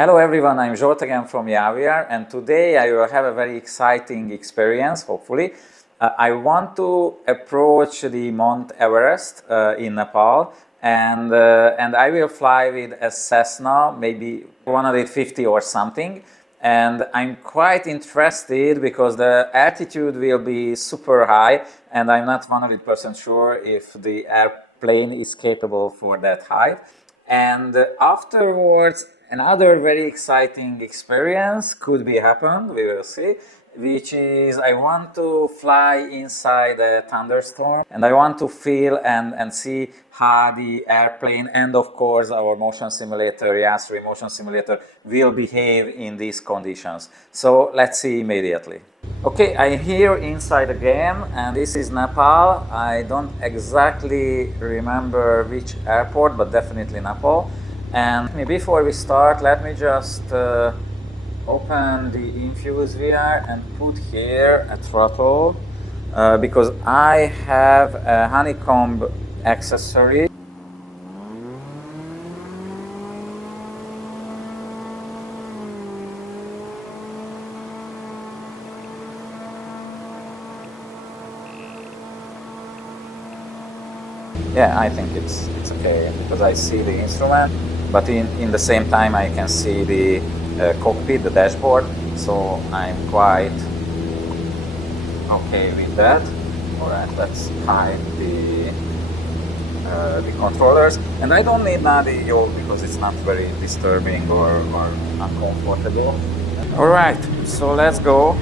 Hello everyone, I'm Zsolt again from YAW VR, and today I will have a very exciting experience, hopefully. I want to approach the Mount Everest in Nepal, and I will fly with a Cessna, maybe 150 or something. And I'm quite interested because the altitude will be super high, and I'm not 100% sure if the airplane is capable for that height. And afterwards, another very exciting experience could be happened, we will see, which is I want to fly inside a thunderstorm and I want to feel and see how the airplane and of course our motion simulator, YAW3 motion simulator, will behave in these conditions. So let's see immediately. Okay, I'm here inside again, and this is Nepal. I don't exactly remember which airport, but definitely Nepal. And before we start, let me just open the Infuse VR and put here a throttle because I have a honeycomb accessory. Yeah, I think it's okay because I see the instrument, but in the same time I can see the cockpit, the dashboard, so I'm quite okay with that. Alright, let's hide the controllers, and I don't need now the yaw because it's not very disturbing or uncomfortable. Alright, so let's go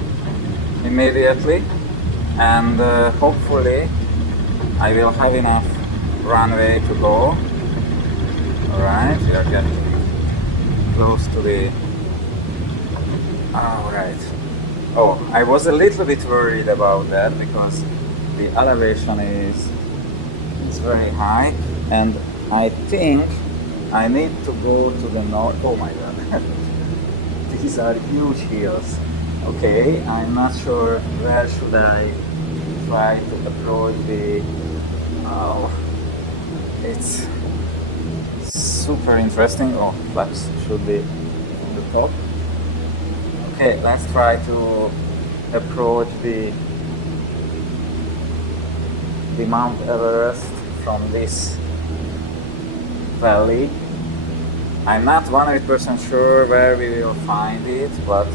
immediately, and hopefully I will have enough runway to go. Alright, we are getting close to the... Alright. Oh, I was a little bit worried about that because the elevation is very high, and I think I need to go to the north. Oh my god. These are huge hills. Okay, I'm not sure where should I try to approach the... Oh, it's super interesting. Oh, flaps should be on the top. Okay, let's try to approach the Mount Everest from this valley. I'm not 100% sure where we will find it, but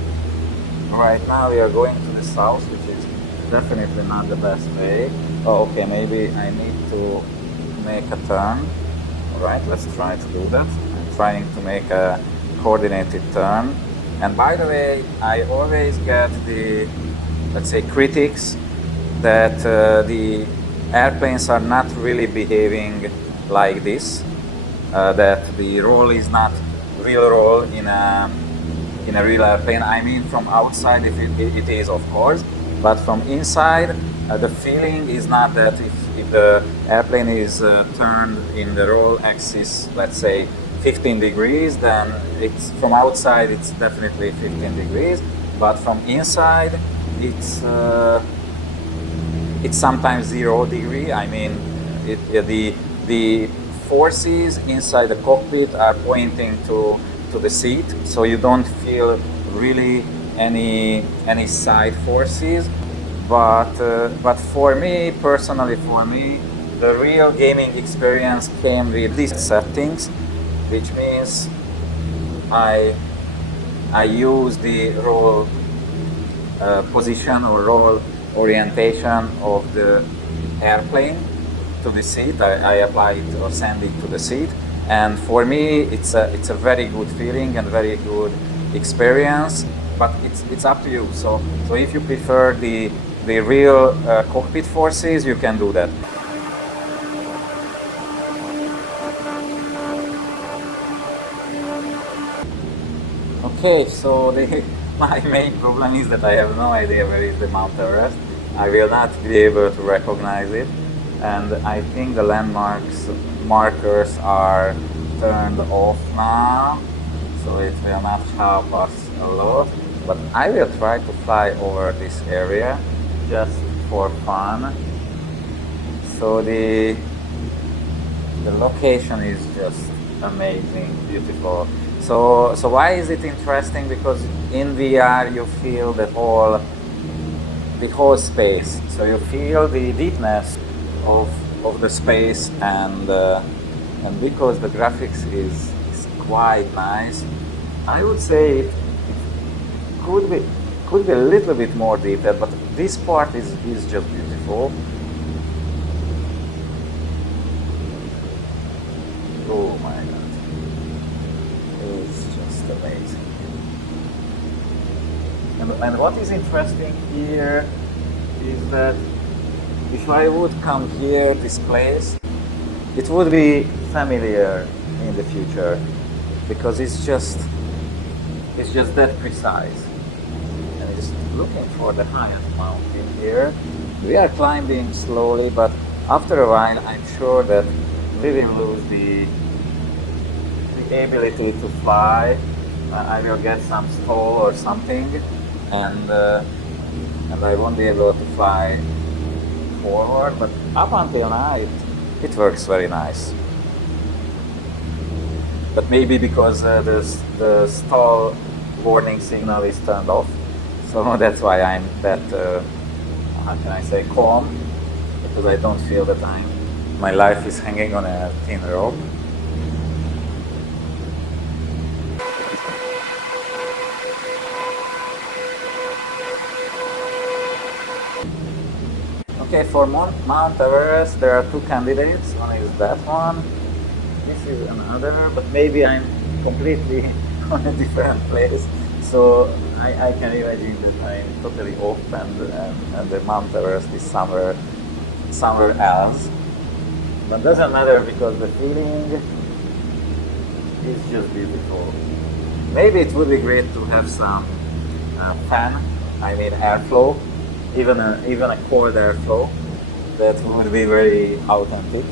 right now we are going to the south, which is definitely not the best way. Oh, okay, maybe I need to make a turn. Alright, let's try to do that. I'm trying to make a coordinated turn. And by the way, I always get the, let's say, critics that the airplanes are not really behaving like this, that the roll is not real roll in a real airplane. I mean, from outside it is, of course, but from inside the feeling is not that if the airplane is turned in the roll axis, let's say 15 degrees, then it's from outside it's definitely 15 degrees, but from inside it's sometimes 0 degree. I mean, the forces inside the cockpit are pointing to the seat, so you don't feel really any side forces. But for me, personally, the real gaming experience came with these settings, which means I use the roll position or roll orientation of the airplane to the seat. I apply it or send it to the seat, and for me it's a very good feeling and very good experience. But it's up to you. So if you prefer the real cockpit forces, you can do that. Okay, so my main problem is that I have no idea where is the Mount Everest. I will not be able to recognize it, and I think the markers are turned off now, so it will not help us a lot. But I will try to fly over this area just for fun. So the location is just amazing, beautiful. So why is it interesting? Because in VR you feel the whole space. So you feel the deepness of the space, and because the graphics is quite nice, I would say it could be a little bit more detailed, but this part is just beautiful. Oh my god, it's just amazing. And what is interesting here is that if I would come here, this place, it would be familiar in the future, because it's just that precise. And it's looking for the highest mountain here. We are climbing slowly, but after a while I'm sure that we will lose the ability to fly. I will get some stall or something, and I won't be able to fly forward. But up until now it works very nice. But maybe because the stall warning signal is turned off, so that's why I'm that how can I say, calm, because I don't feel that my life is hanging on a thin rope. Okay, for Mount Everest there are two candidates. One is that one, this is another, but maybe I'm completely on a different place. So I can imagine that I'm totally off, and the Mount Everest is somewhere else. But doesn't matter, because the feeling is just beautiful. Maybe it would be great to have some airflow, even a cold airflow. That would be very authentic,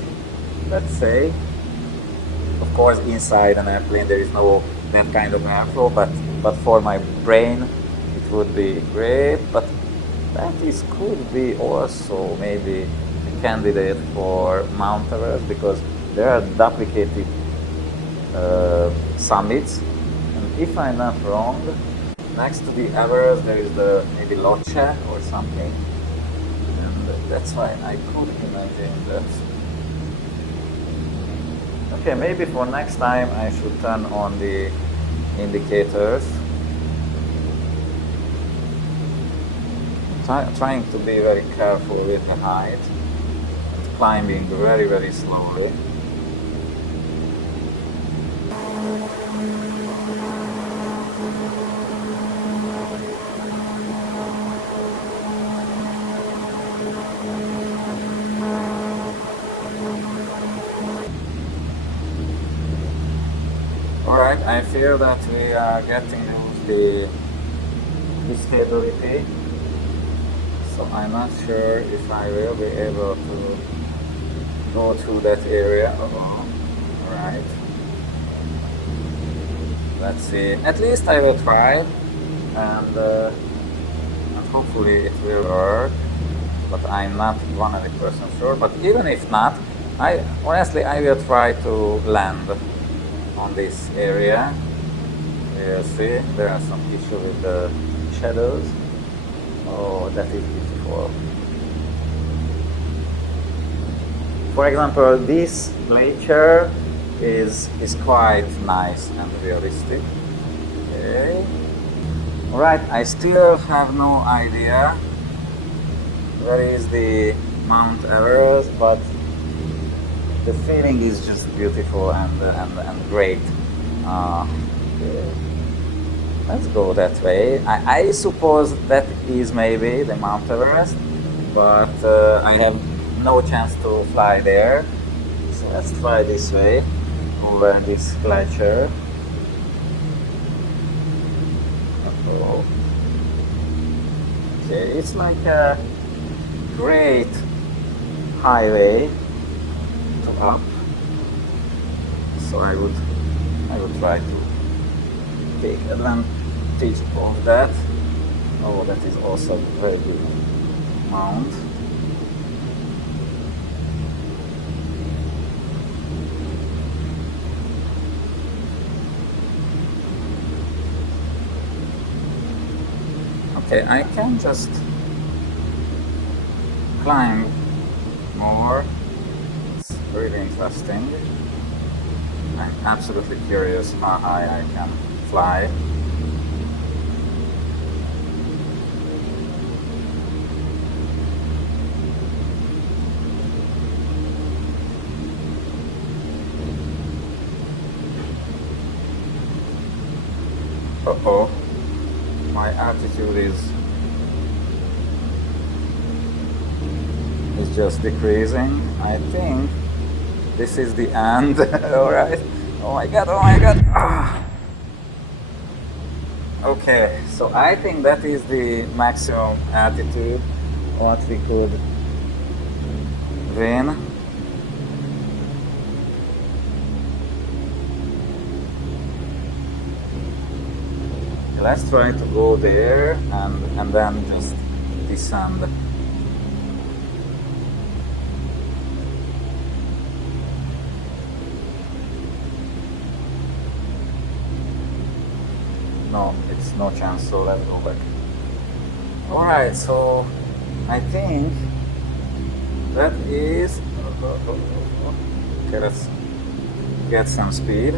let's say. Of course, inside an airplane there is no that kind of airflow, but for my brain it would be great. But that could be also maybe a candidate for Mount Everest, because there are duplicated summits, and if I'm not wrong, next to the Everest there is the maybe Loche or something, and that's why I could imagine that. Okay, maybe for next time I should turn on the indicators. Trying to be very careful with the height, and climbing very, very slowly. Alright, I feel that we are getting the stability, so I'm not sure if I will be able to go through that area alone. Alright, let's see. At least I will try, and hopefully it will work, but I'm not 100% sure. But even if not, honestly I will try to land on this area. You see, there are some issues with the shadows. Oh, that is beautiful. For example, this glacier is quite nice and realistic. Okay. Alright, I still have no idea where is the Mount Everest, but the feeling is just beautiful and great. Okay. Let's go that way. I suppose that is maybe the Mount Everest, but I have no chance to fly there. So let's try this way, over this glacier. Uh-oh. Okay, it's like a great highway to up. So I would try to take advantage of that. Oh, that is also a very good mount. Okay, I can just climb more. It's really interesting. I'm absolutely curious how high I can fly. Uh-oh, my altitude is just decreasing. I think this is the end. All right. Oh my god, oh my god. Ah. Okay, so I think that is the maximum altitude what we could win. Let's try to go there and then just descend. No, it's no chance, so let's go back. Alright, so I think that is... Okay, let's get some speed.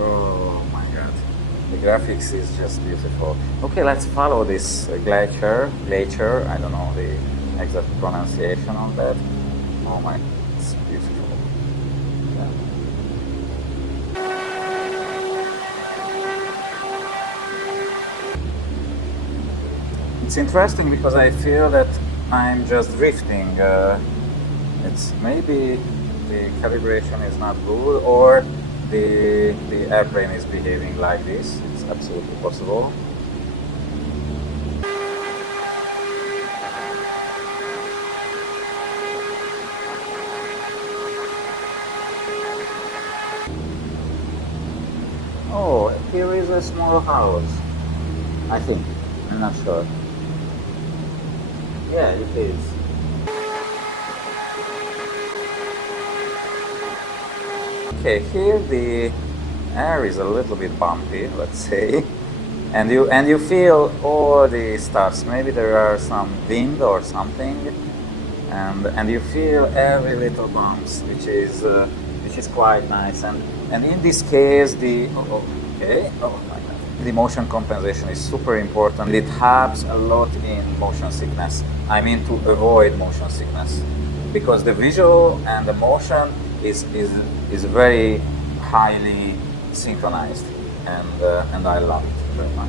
Oh my god, the graphics is just beautiful. Okay, let's follow this glacier, I don't know the exact pronunciation of that. Oh my, it's beautiful. Yeah. It's interesting because I feel that I'm just drifting. It's maybe the calibration is not good, or the airplane is behaving like this. It's absolutely possible. Oh, here is a small house. I think. I'm not sure. Yeah, it is. Okay, here the air is a little bit bumpy, let's say, and you feel all the stars. Maybe there are some wind or something, and you feel every little bumps, which is quite nice. And in this case, the motion compensation is super important. It helps a lot in motion sickness. I mean, to avoid motion sickness, because the visual and the motion is very highly synchronized, and I love it very much.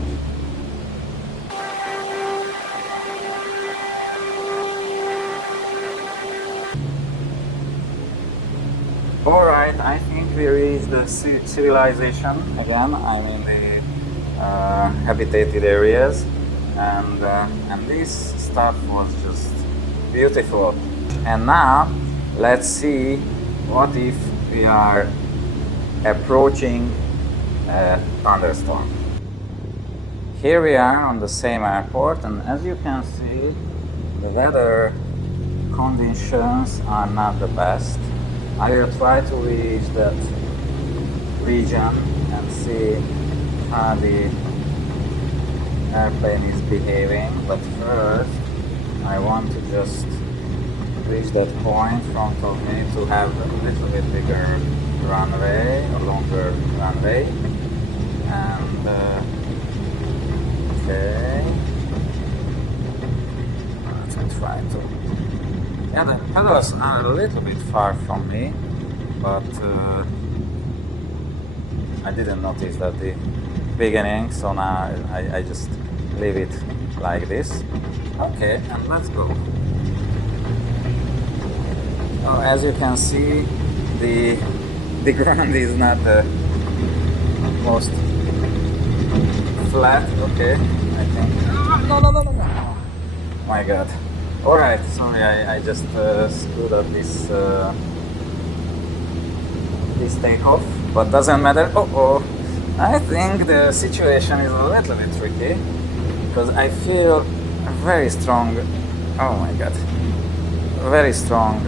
All right, I think we reached the civilization again. I'm in the habitated areas, and this stuff was just beautiful. And now let's see what if we are approaching a thunderstorm. Here we are on the same airport, and as you can see, the weather conditions are not the best. I will try to reach that region and see how the airplane is behaving, but first I want to just reach that point in front of me to have a little bit bigger runway, or longer runway. And okay, let's try to. Yeah, the pedals are a little bit far from me, but I didn't notice that the beginning, so now I just leave it like this. Okay, and let's go. Oh, as you can see, the ground is not the most flat. Okay, I think. No! Oh my God. All right, sorry, I just screwed up this takeoff, but doesn't matter. Oh, I think the situation is a little bit tricky because I feel a very strong. Oh my God. Very strong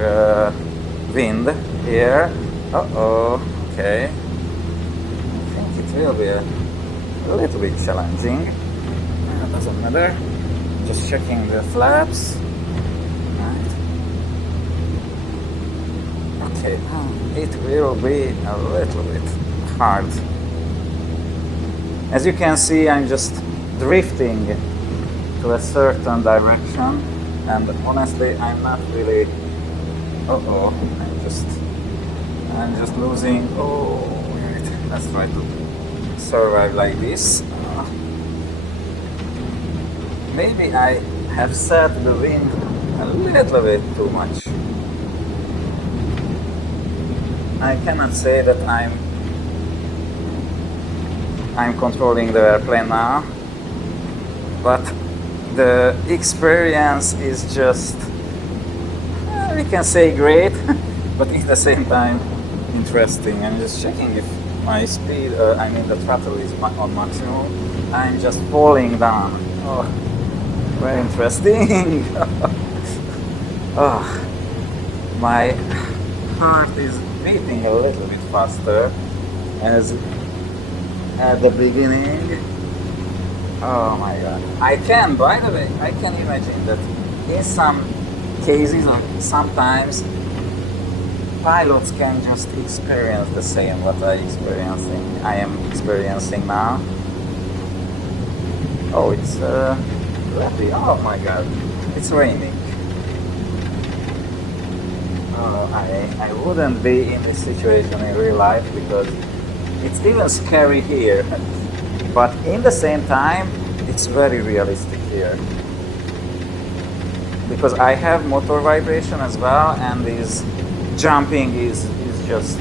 wind here. Uh-oh, okay. I think it will be a little bit challenging. Doesn't matter. Just checking the flaps. Right. Okay, it will be a little bit hard. As you can see, I'm just drifting to a certain direction, and honestly, I'm not really. Uh-oh, I'm just losing. Oh, right. Let's try to survive like this. Maybe I have set the wind a little bit too much. I cannot say that I'm controlling the airplane now, but the experience is just, we can say great, but at the same time interesting. I'm just checking if my speed, I mean the throttle is on maximum. I'm just falling down. Oh, very interesting. Oh, my heart is beating a little bit faster as at the beginning. Oh my god. By the way, I can imagine that in some cases or sometimes pilots can just experience the same what I am experiencing now. Oh, it's lovely. Oh my god. It's raining. I wouldn't be in this situation in real life because it's even scary here. But in the same time, it's very realistic here. Because I have motor vibration as well, and this jumping is just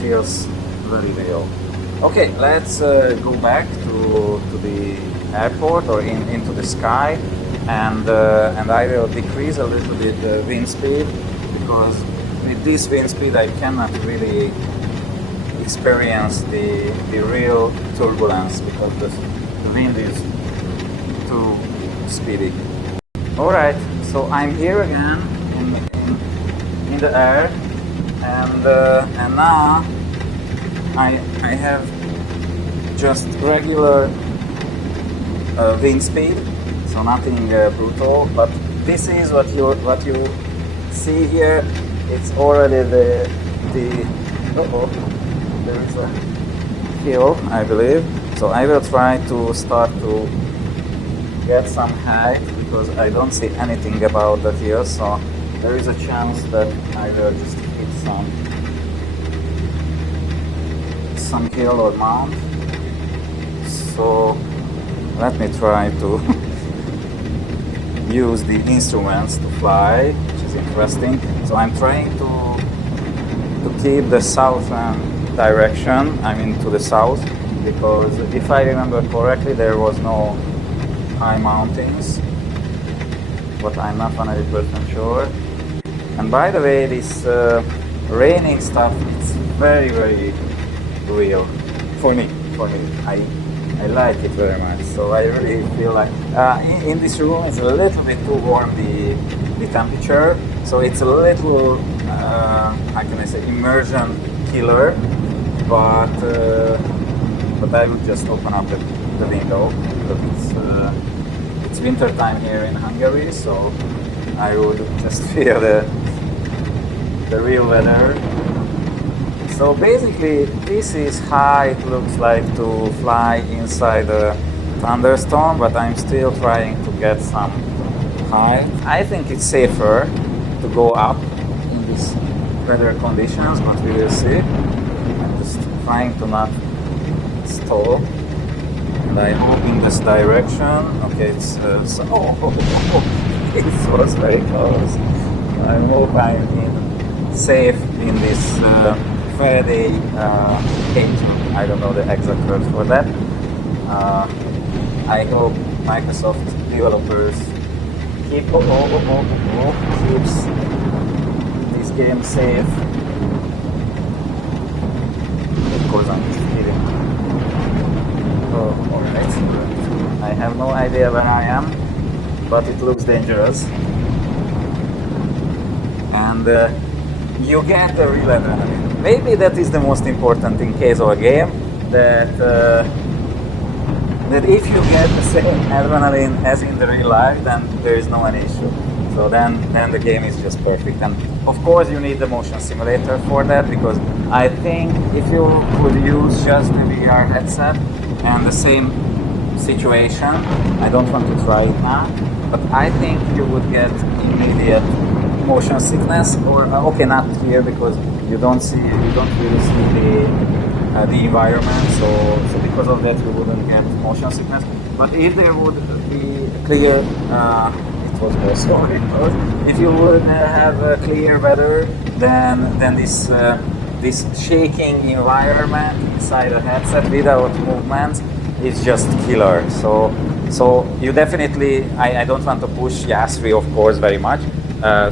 feels very real. Okay, let's go back to the airport or into the sky, and I will decrease a little bit the wind speed, because with this wind speed I cannot really experience the real turbulence because the wind is too speedy. Alright, so I'm here again in the air, and now I have just regular wind speed, so nothing brutal, but this is what you see here. It's already the uh-oh, there is a hill, I believe. So I will try to start to get some height because I don't see anything about that hill. So there is a chance that I will just hit some hill or mount. So let me try to use the instruments to fly, which is interesting. So I'm trying to keep the southern direction, I mean to the south, because if I remember correctly there was no high mountains, but I'm not 100% sure. And by the way, this raining stuff, it's very, very real for me. I like it very much. So I really feel like in this room it's a little bit too warm, the temperature. So it's a little, how can I say, immersion killer. But I would just open up the window because it's winter time here in Hungary. So I would just feel the real weather. So basically, this is how it looks like to fly inside a thunderstorm, but I'm still trying to get some height. I think it's safer to go up in these weather conditions, but we will see. I'm just trying to not stall, and I hope in this direction. Okay, it's so it was very close. I hope I'm safe in this Faraday cage. I don't know the exact word for that. I hope Microsoft developers keeps this game safe. Of course, I'm just kidding. Oh, alright. I have no idea where I am, but it looks dangerous. And you get the real adrenaline. Maybe that is the most important in case of a game, that that if you get the same adrenaline as in the real life, then there is no any issue. So then the game is just perfect. And of course you need the motion simulator for that, because I think if you could use just the VR headset and the same situation, I don't want to try it now, but I think you would get immediate motion sickness, or okay, not here because you don't really see the environment, so because of that you wouldn't get motion sickness. But if there would be clear, it was also if you would have clear weather, then this shaking environment inside a headset without movement is just killer. So you definitely, I don't want to push YAW3 of course very much,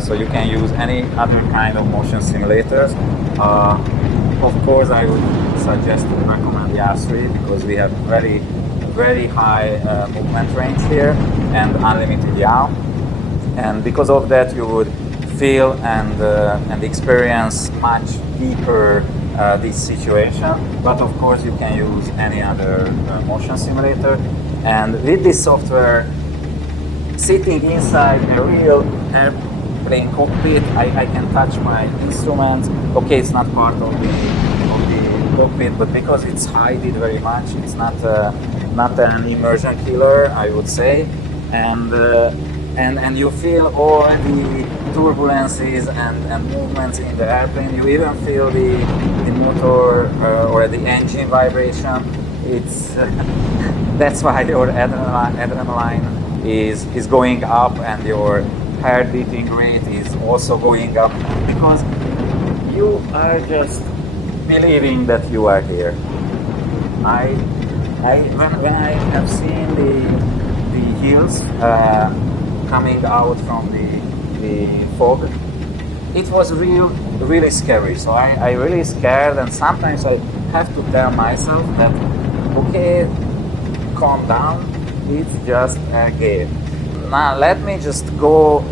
so you can use any other kind of motion simulators. Of course I would suggest to recommend YAW3 because we have very high movement range here and unlimited yaw, and because of that you would feel and experience much deeper this situation. But of course you can use any other motion simulator, and with this software, sitting inside a real airplane cockpit, I can touch my instruments. Okay, it's not part of the cockpit, but because it's hidden very much, it's not an immersion killer, I would say. And you feel all the turbulences and movements in the airplane. You even feel the motor or the engine vibration. It's that's why your adrenaline is going up and your heart beating rate is also going up, because you are just believing that you are here. When I have seen the hills coming out from the fog, it was really scary. So I really scared, and sometimes I have to tell myself that okay, calm down, it's just a game. Now let me just go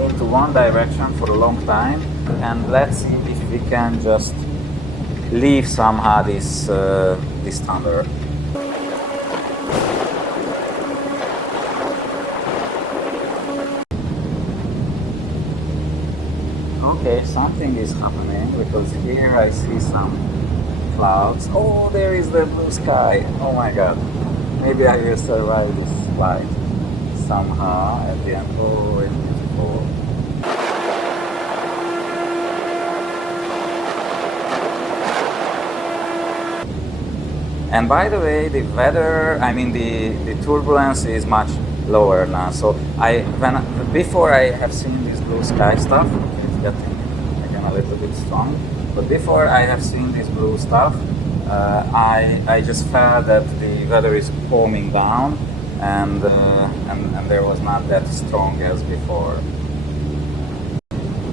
into one direction for a long time, and let's see if we can just leave somehow this thunder. Okay, something is happening, because here I see some clouds. Oh, there is the blue sky. Oh my god. Maybe I will survive this flight somehow at the end. Oh, it's beautiful. And by the way, the weather, I mean the turbulence is much lower now. So before I have seen this blue sky stuff, it's getting again a little bit strong. But before I have seen this blue stuff, I just felt that the weather is calming down, and there was not that strong as before.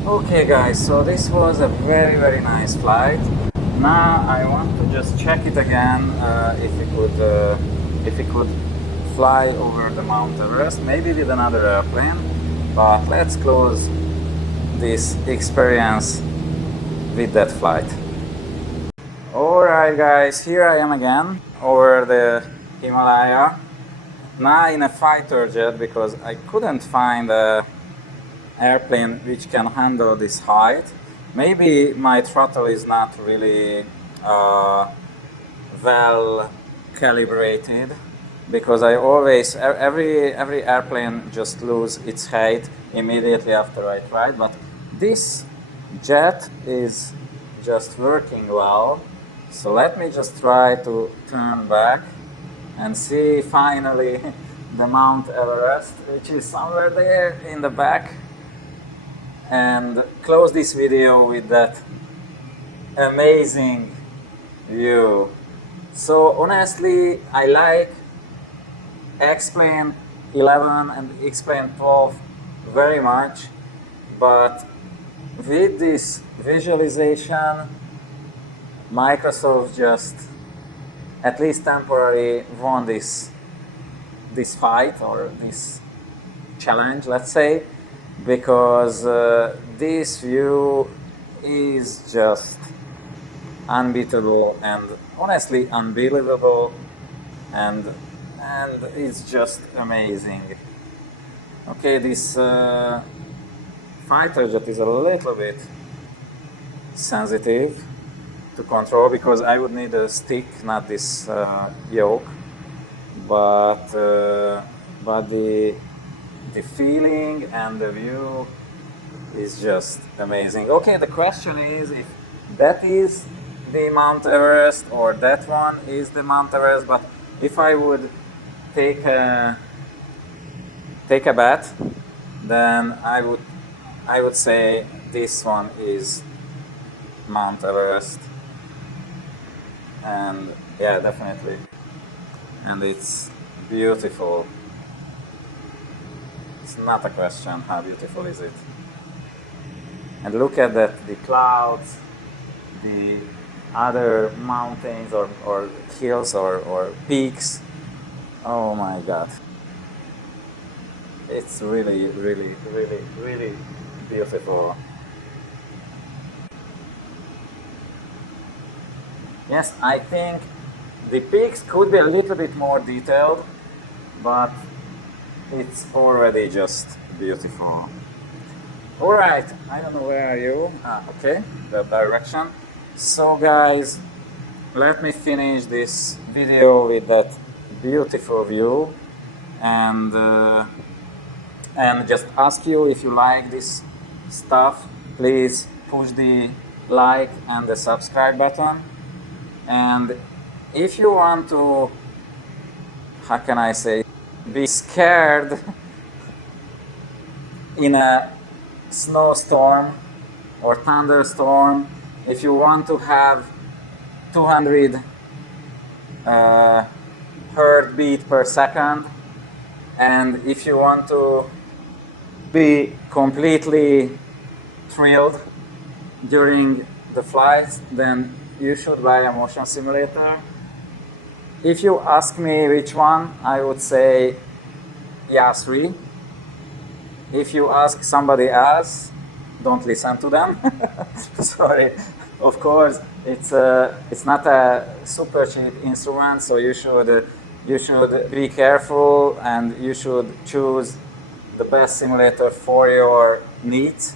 Okay guys, so this was a very nice flight. Now I want to just check it again, if we could fly over the Mount Everest, maybe with another airplane. But let's close this experience with that flight. Alright guys, here I am again over the Himalaya. Now in a fighter jet, because I couldn't find an airplane which can handle this height. Maybe my throttle is not really well calibrated, because I always, every airplane just lose its height immediately after I tried, but this jet is just working well. So let me just try to turn back and see finally the Mount Everest, which is somewhere there in the back, and close this video with that amazing view. So honestly, I like X-Plane 11 and X-Plane 12 very much, but with this visualization, Microsoft just, at least temporarily, won this fight, or this challenge, let's say, because this view is just unbeatable and honestly unbelievable, and it's just amazing. Okay, this fighter jet is a little bit sensitive to control because I would need a stick, not this yoke. But the feeling and the view is just amazing. Okay, the question is if that is the Mount Everest or that one is the Mount Everest. But if I would take a bet, then I would say this one is Mount Everest. And yeah, definitely. And it's beautiful. It's not a question, how beautiful is it? And look at that, the clouds, the other mountains or hills or peaks. Oh my God. It's really, really, really, really beautiful. Yes, I think the peaks could be a little bit more detailed, but it's already just beautiful. All right, I don't know where are you. Okay, the direction. So guys, let me finish this video with that beautiful view, and just ask you, if you like this stuff, please push the like and the subscribe button. And if you want to, how can I say, be scared in a snowstorm or thunderstorm, if you want to have 200 heartbeat per second, and if you want to be completely thrilled during the flights, then you should buy a motion simulator. If you ask me which one, I would say YAW3. If you ask somebody else, don't listen to them. Sorry. Of course, it's not a super cheap instrument, so you should be careful and you should choose the best simulator for your needs.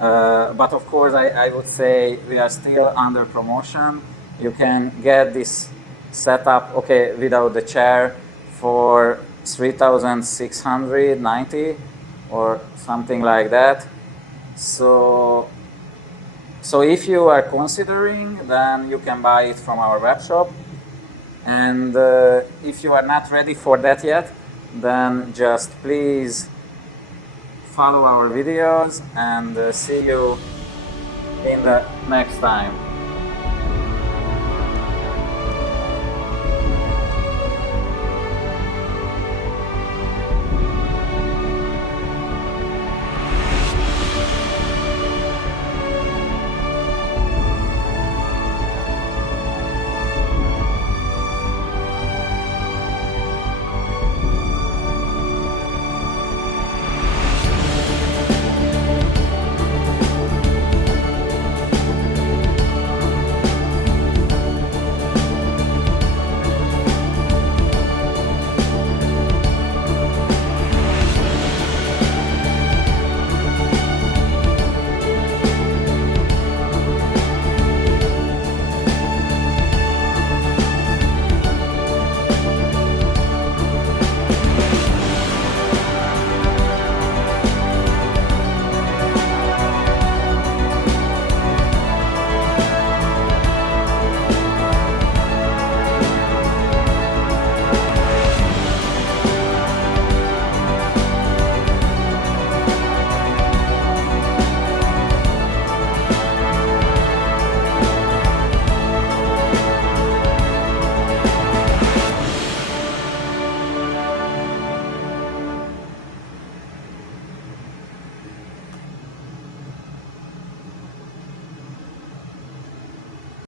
But of course, I would say we are still under promotion. You can get this setup, okay, without the chair, for 3,690 or something like that. So if you are considering, then you can buy it from our web shop. And if you are not ready for that yet, then just please follow our videos and see you in the next time.